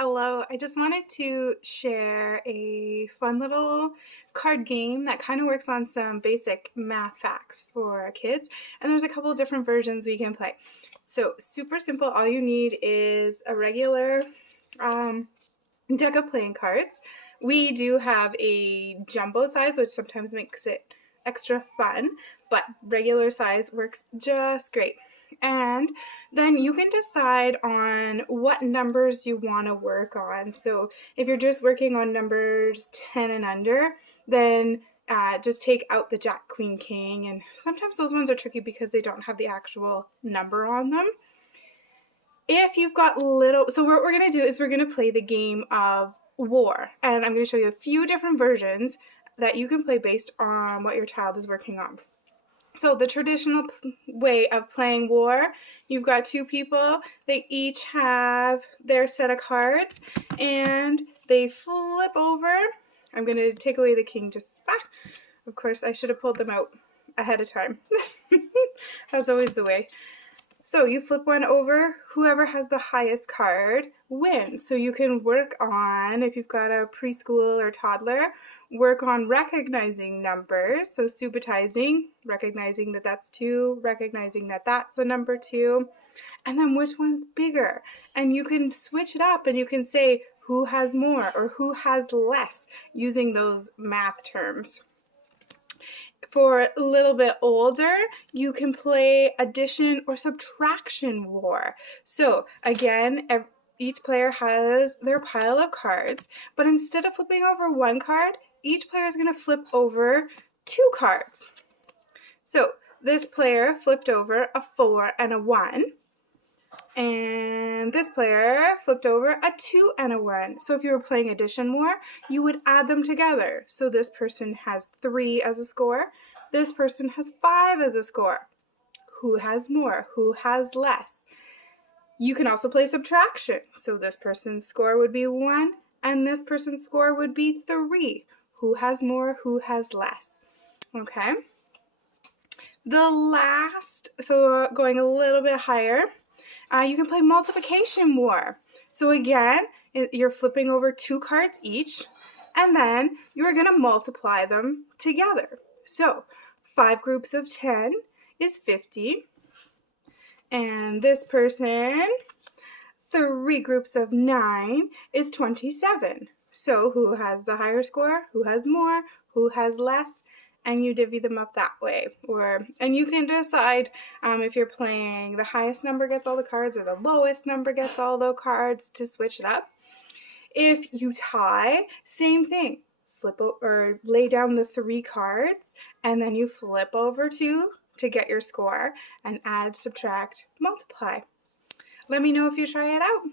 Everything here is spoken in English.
Hello, I just wanted to share a fun little card game that kind of works on some basic math facts for kids, and there's a couple different versions we can play. So super simple, all you need is a regular deck of playing cards. We do have a jumbo size, which sometimes makes it extra fun, but regular size works just great. And then you can decide on what numbers you want to work on. So if you're just working on numbers 10 and under, then just take out the Jack, Queen, King. And sometimes those ones are tricky because they don't have the actual number on them. If you've got so what we're going to do is we're going to play the game of War. And I'm going to show you a few different versions that you can play based on what your child is working on. So the traditional way of playing War, you've got two people. They each have their set of cards and they flip over. I'm going to take away the king just, of course, I should have pulled them out ahead of time. That's always the way. So you flip one over, whoever has the highest card wins. So you can work on, if you've got a preschool or toddler, work on recognizing numbers. So subitizing, recognizing that that's 2, recognizing that that's a number 2, and then which one's bigger. And you can switch it up and you can say who has more or who has less using those math terms. For a little bit older, you can play addition or subtraction war. So again, each player has their pile of cards, but instead of flipping over one card, each player is going to flip over 2 cards. So this player flipped over a 4 and a 1. And this player flipped over a 2 and a 1. So if you were playing addition war, you would add them together. So this person has 3 as a score. This person has 5 as a score. Who has more? Who has less? You can also play subtraction. So this person's score would be 1 and this person's score would be 3. Who has more? Who has less? Okay. The last, so going a little bit higher, you can play multiplication war. So again, you're flipping over 2 cards each, and then you're going to multiply them together. So 5 groups of 10 is 50, and this person, 3 groups of 9 is 27. So who has the higher score? Who has more? Who has less? And you divvy them up that way. And you can decide if you're playing the highest number gets all the cards or the lowest number gets all the cards to switch it up. If you tie, same thing. Flip or lay down the 3 cards and then you flip over 2 to get your score and add, subtract, multiply. Let me know if you try it out.